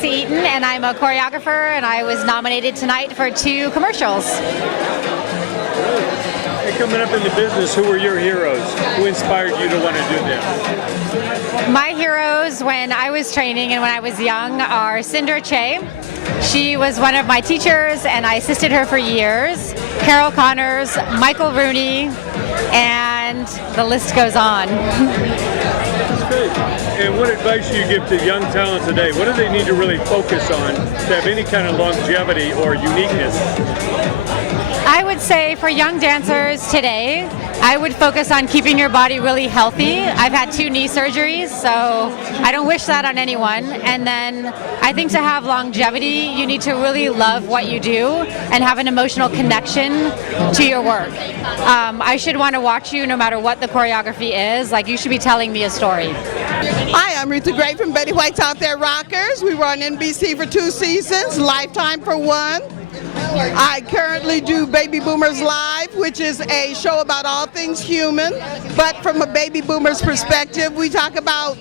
Lacey Eaton, and I'm a choreographer, and I was nominated tonight for 2 commercials. Hey, coming up in the business, who were your heroes? Who inspired you to want to do this? My heroes when I was training and when I was young are Cindra Che. She was one of my teachers, and I assisted her for years. Carol Connors, Michael Rooney, and the list goes on. That's great. And what advice do you give to young talent today? What do they need to really focus on to have any kind of longevity or uniqueness? I would say for young dancers today, I would focus on keeping your body really healthy. I've had 2 knee surgeries, so I don't wish that on anyone. And then I think to have longevity, you need to really love what you do and have an emotional connection to your work. I should want to watch you no matter what the choreography is. Like, you should be telling me a story. Hi, I'm Rutha Gray from Betty White's Out There Rockers. We were on NBC for 2 seasons, Lifetime for 1. I currently do Baby Boomers Live, which is a show about all things human, but from a baby boomer's perspective. We talk about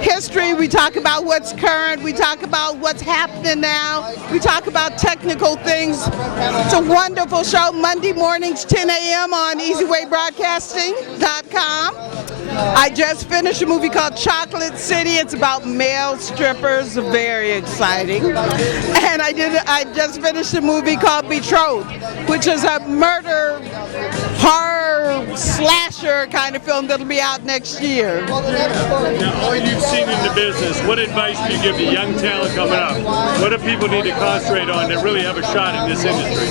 history, we talk about what's current, we talk about what's happening now, we talk about technical things. It's a wonderful show, Monday mornings, 10 a.m. on EasyWayBroadcasting.com. I just finished a movie called Chocolate City. It's about male strippers, very exciting. And I just finished a movie called Betrothed, which is a murder, horror, slasher kind of film that'll be out next year. Now, all you've seen in the business, what advice do you give to young talent coming up? What do people need to concentrate on that really have a shot in this industry?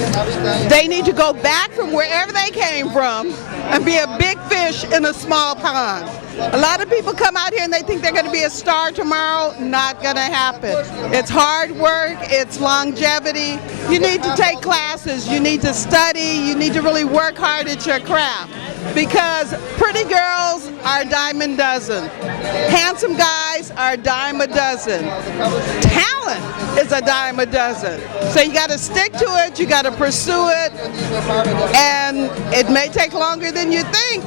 They need to go back from wherever they came from and be a big fish in a small pond. A lot of people come out here and they think they're going to be a star tomorrow. Not going to happen. It's hard work. It's longevity. You need to take classes. You need to study. You need to really work hard at your craft, because pretty girls are a dime a dozen. Handsome guys are a dime a dozen. Talent is a dime a dozen. So you got to stick to it. You got to pursue it. And it may take longer than you think,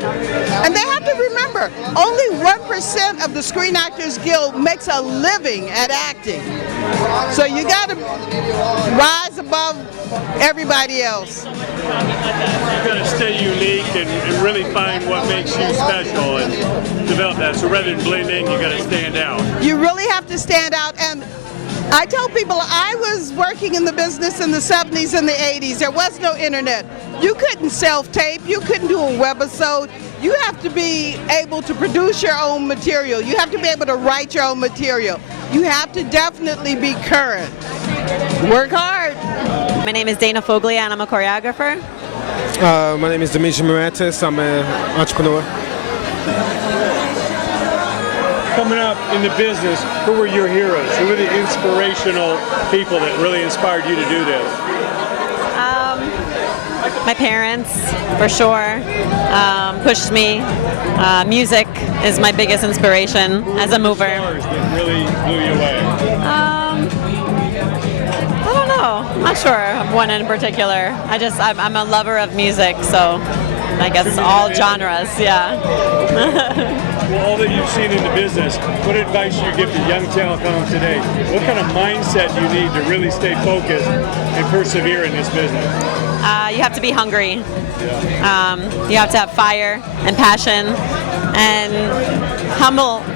and they have to remember, only 1% of the Screen Actors Guild makes a living at acting. So you got to rise above everybody else. You've got to stay unique and really find what makes you special and develop that. So rather than blend in, you got to stand out. You really have to stand out. And I tell people, I was working in the business in the 70s and the 80s. There was no internet. You couldn't self-tape. You couldn't do a webisode. You have to be able to produce your own material. You have to be able to write your own material. You have to definitely be current. Work hard. My name is Dana Foglia, and I'm a choreographer. My name is Demetri Morantis. I'm an entrepreneur. Coming up in the business, who were your heroes? Who were the inspirational people that really inspired you to do this? My parents, for sure, pushed me. Music is my biggest inspiration as a mover. Stars that really blew you away? I don't know. I'm not sure of one in particular. I'm a lover of music, so I guess all genres, yeah. Well, all that you've seen in the business, what advice do you give to young talent coming today? What kind of mindset do you need to really stay focused and persevere in this business? You have to be hungry. You have to have fire and passion and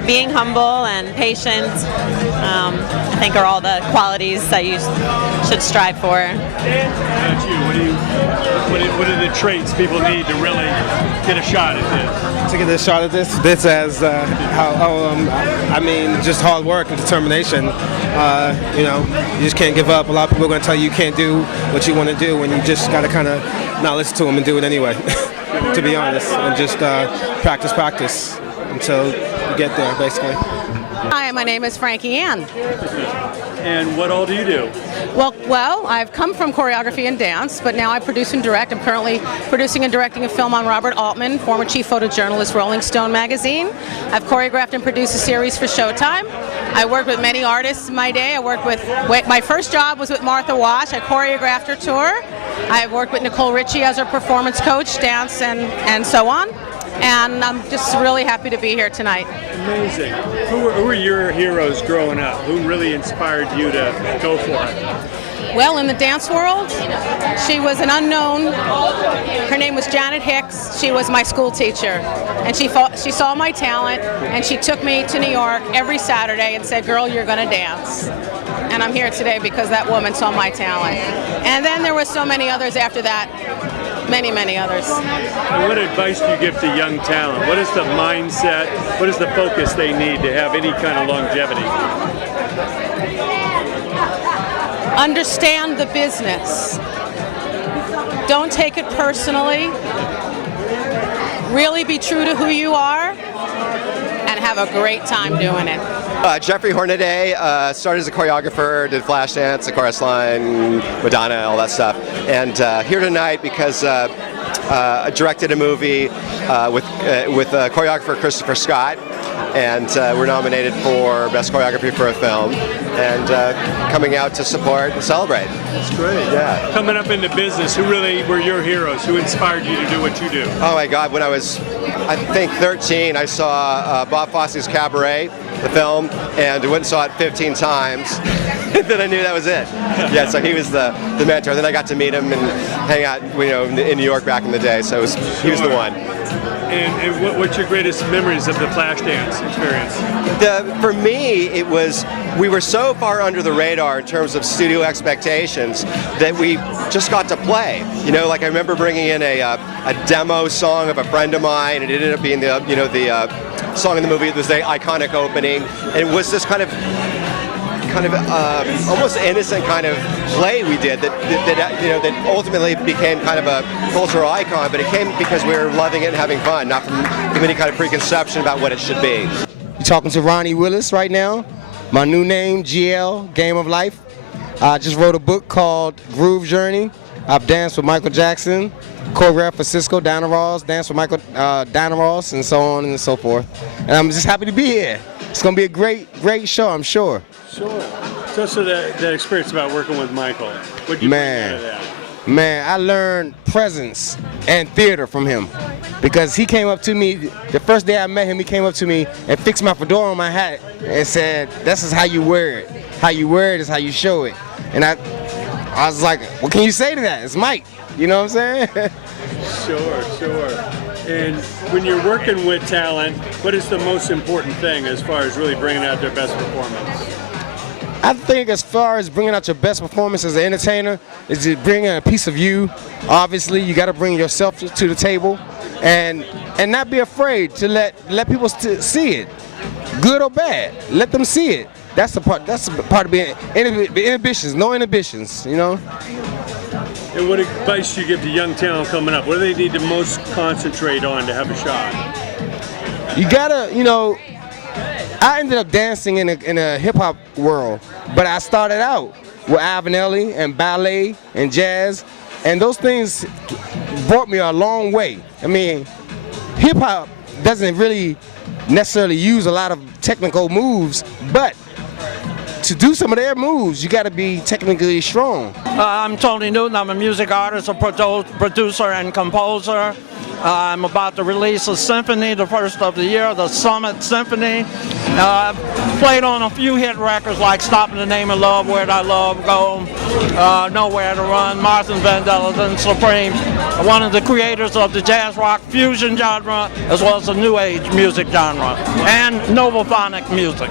being humble and patient. I think are all the qualities that you should strive for. What about you? What are the traits people need to really get a shot at this? To get a shot at this as just hard work and determination. You just can't give up. A lot of people are going to tell you can't do what you want to do, and you just got to kind of not listen to them and do it anyway, to be honest, and just practice until you get there, basically. Hi, my name is Frankie Ann. And what all do you do? Well, I've come from choreography and dance, but now I produce and direct. I'm currently producing and directing a film on Robert Altman, former chief photojournalist, Rolling Stone magazine. I've choreographed and produced a series for Showtime. I worked with many artists in my day. My first job was with Martha Wash. I choreographed her tour. I've worked with Nicole Richie as her performance coach, dance, and so on. and I'm just really happy to be here tonight. Amazing. Who were your heroes growing up? Who really inspired you to go for it? Well, in the dance world, she was an unknown. Her name was Janet Hicks. She was my school teacher, and she saw my talent, and she took me to New York every Saturday and said, "Girl, you're going to dance." And I'm here today because that woman saw my talent. And then there were so many others after that, many, many others. And what advice do you give to young talent? What is the mindset? What is the focus they need to have any kind of longevity? Understand the business. Don't take it personally. Really be true to who you are and have a great time doing it. Jeffrey Hornaday, started as a choreographer, did Flashdance, The Chorus Line, Madonna, all that stuff. And here tonight because I directed a movie with choreographer Christopher Scott. And we're nominated for Best Choreography for a Film, and coming out to support and celebrate. That's great. Yeah. Coming up into business, who really were your heroes? Who inspired you to do what you do? Oh my God, when I was, I think 13, I saw Bob Fosse's Cabaret, the film, and went and saw it 15 times. Then I knew that was it. Yeah, so he was the mentor. Then I got to meet him and hang out, in New York back in the day. So he was the one. And what's your greatest memories of the Flashdance experience? For me, it was, we were so far under the radar in terms of studio expectations that we just got to play. Like I remember bringing in a demo song of a friend of mine, and it ended up being the song in the movie. It was the iconic opening, and it was this kind of almost innocent kind of play we did that ultimately became kind of a cultural icon, but it came because we were loving it and having fun, not from any kind of preconception about what it should be. You're talking to Ronnie Willis right now. My new name, GL, Game of Life. I just wrote a book called Groove Journey. I've danced with Michael Jackson, choreographed for Cisco, Diana Ross, danced with Diana Ross, and so on and so forth. And I'm just happy to be here. It's going to be a great show, I'm sure. Sure. Tell us that experience about working with Michael. What did you bring out of that? Man, I learned presence and theater from him, because he came up to me the first day I met him. He came up to me and fixed my fedora on my hat and said, "This is how you wear it. How you wear it is how you show it." And I was like, "What can you say to that? It's Mike." You know what I'm saying? Sure. And when you're working with talent, what is the most important thing as far as really bringing out their best performance? I think as far as bringing out your best performance as an entertainer is to bring in a piece of you. Obviously, you got to bring yourself to the table, and not be afraid to let people see it, good or bad. Let them see it. That's the part. That's the part of being inhibitions. No inhibitions. And what advice do you give to young talent coming up? What do they need to most concentrate on to have a shot? You gotta, I ended up dancing in a hip hop world, but I started out with Avenelli and ballet and jazz, and those things brought me a long way. I mean, hip hop doesn't really necessarily use a lot of technical moves, but to do some of their moves, you got to be technically strong. I'm Tony Newton. I'm a music artist, a producer, and composer. I'm about to release a symphony, the first of the year, the Summit Symphony. I've played on a few hit records like Stop in the Name of Love, Where'd I Love Go, Nowhere to Run, Martha Vandellas, and Supreme. One of the creators of the jazz rock fusion genre, as well as the new age music genre, and novophonic music.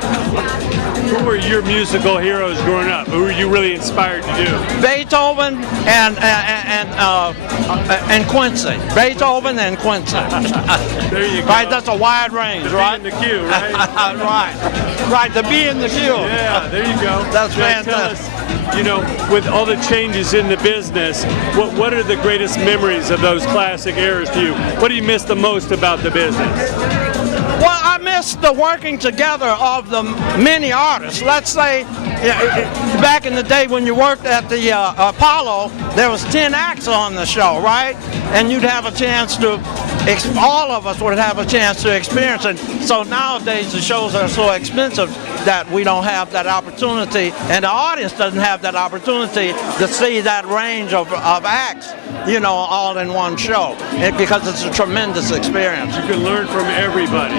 Who were your musical heroes growing up? Who were you really inspired to do? Beethoven and Quincy. Beethoven and Quincy. There you go. Right, that's a wide range, right? In the queue, right? Right, to be in the queue. Yeah, there you go. That's Now, fantastic. Tell us, with all the changes in the business, what are the greatest memories of those classic eras to you? What do you miss the most about the business? Well, I miss the working together of the many artists. Let's say back in the day when you worked at the Apollo, there was 10 acts on the show, right? And you'd have a chance to all of us would have a chance to experience it. So nowadays the shows are so expensive that we don't have that opportunity, and the audience doesn't have that opportunity to see that range of acts, you know, all in one show, because it's a tremendous experience. You can learn from everybody.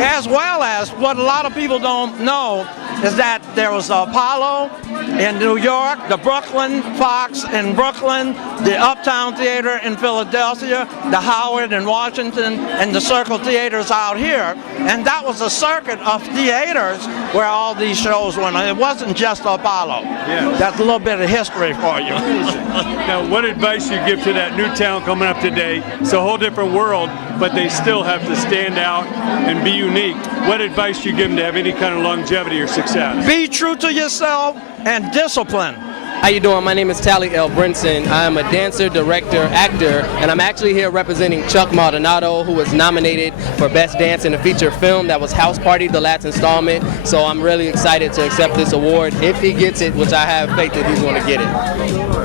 As well as what a lot of people don't know is that there was the Apollo in New York, the Brooklyn Fox in Brooklyn, the Uptown Theater in Philadelphia, the Howard in Washington, and the Circle Theaters out here. And that was a circuit of theaters where all these shows went. It wasn't just Apollo. Yeah. That's a little bit of history for you. Now, what advice you give to that new talent coming up today? It's a whole different world, but they still have to stand out and be unique. What advice do you give them to have any kind of longevity or success? Be true to yourself and discipline. How you doing? My name is Tally L. Brinson. I'm a dancer, director, actor, and I'm actually here representing Chuck Maldonado, who was nominated for Best Dance in a Feature Film. That was House Party, the last installment. So I'm really excited to accept this award. If he gets it, which I have faith that he's going to get it.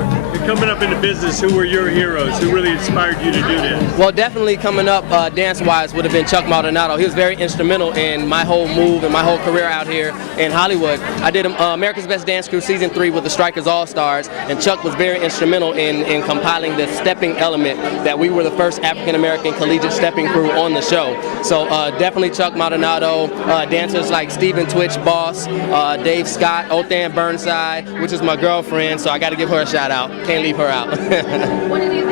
Coming up in the business, who were your heroes? Who really inspired you to do this? Well, definitely coming up dance-wise would have been Chuck Maldonado. He was very instrumental in my whole move and my whole career out here in Hollywood. I did America's Best Dance Crew Season 3 with the Strikers All-Stars, and Chuck was very instrumental in compiling the stepping element that we were the first African-American collegiate stepping crew on the show. So definitely Chuck Maldonado, dancers like Stephen Twitch Boss, Dave Scott, Othan Burnside, which is my girlfriend, so I got to give her a shout-out. Can't leave her out.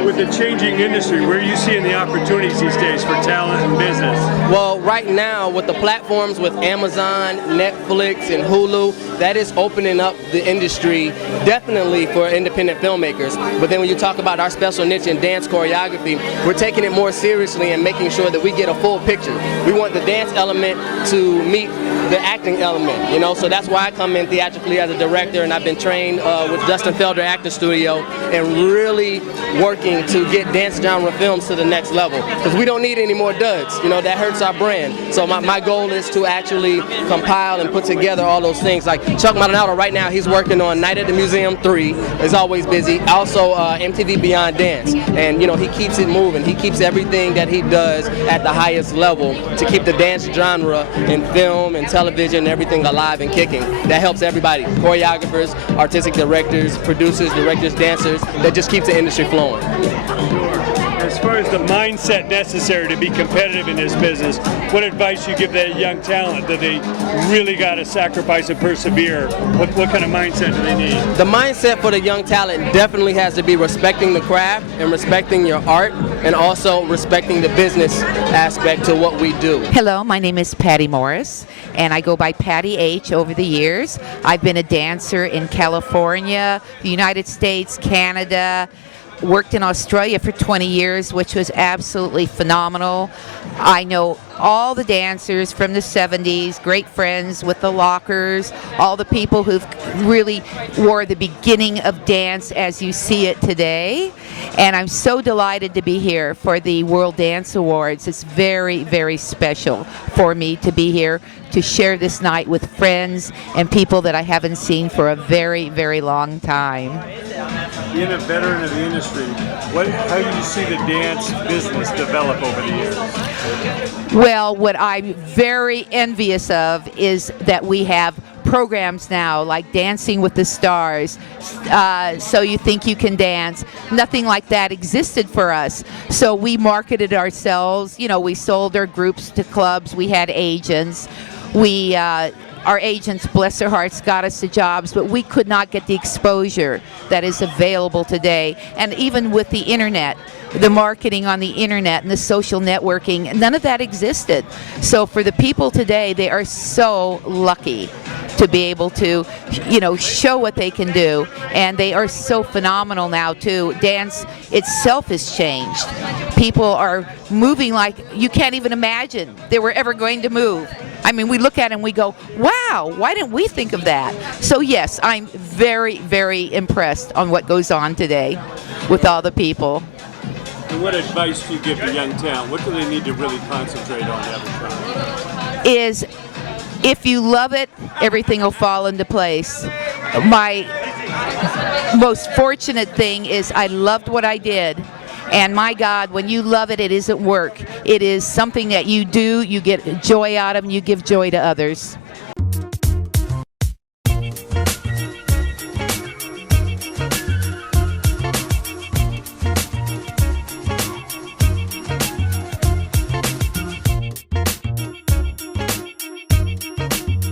With the changing industry, where are you seeing the opportunities these days for talent and business? Well, right now with the platforms with Amazon, Netflix, and Hulu, that is opening up the industry definitely for independent filmmakers. But then when you talk about our special niche in dance choreography, we're taking it more seriously and making sure that we get a full picture. We want the dance element to meet the acting element, you know, so that's why I come in theatrically as a director, and I've been trained with Justin Felder Actor Studio and really working to get dance genre films to the next level, because we don't need any more duds, you know, that hurts our brand. So my goal is to actually compile and put together all those things. Like Chuck Maldonado right now, he's working on Night at the Museum 3, is always busy, also MTV Beyond Dance, and you know, he keeps it moving. He keeps everything that he does at the highest level to keep the dance genre in film and television and everything alive and kicking. That helps everybody, choreographers, artistic directors, producers, directors, dancers. That just keeps the industry flowing. As far as the mindset necessary to be competitive in this business, what advice you give that young talent that they really got to sacrifice and persevere? What kind of mindset do they need? The mindset for the young talent definitely has to be respecting the craft and respecting your art, and also respecting the business aspect to what we do. Hello, my name is Patty Morris, and I go by Patty H over the years. I've been a dancer in California, the United States, Canada, worked in Australia for 20 years, which was absolutely phenomenal. I know all the dancers from the 70s, great friends with the Lockers, all the people who've really wore the beginning of dance as you see it today. And I'm so delighted to be here for the World Dance Awards. It's very, very special for me to be here to share this night with friends and people that I haven't seen for a very, very long time. Being a veteran of the industry, how do you see the dance business develop over the years? Well, what I'm very envious of is that we have programs now like Dancing with the Stars, So You Think You Can Dance. Nothing like that existed for us. So we marketed ourselves. You know, we sold our groups to clubs. We had agents. Our agents, bless their hearts, got us the jobs, but we could not get the exposure that is available today. And even with the internet, the marketing on the internet and the social networking, none of that existed. So for the people today, they are so lucky to be able to, you know, show what they can do. And they are so phenomenal now too. Dance itself has changed. People are moving like you can't even imagine they were ever going to move. I mean, we look at it and we go, wow, why didn't we think of that? So yes, I'm very, very impressed on what goes on today with all the people. And what advice do you give to young talent? What do they need to really concentrate on every time? Is if you love it, everything will fall into place. My most fortunate thing is I loved what I did. And my God, when you love it, it isn't work. It is something that you do, you get joy out of, and you give joy to others.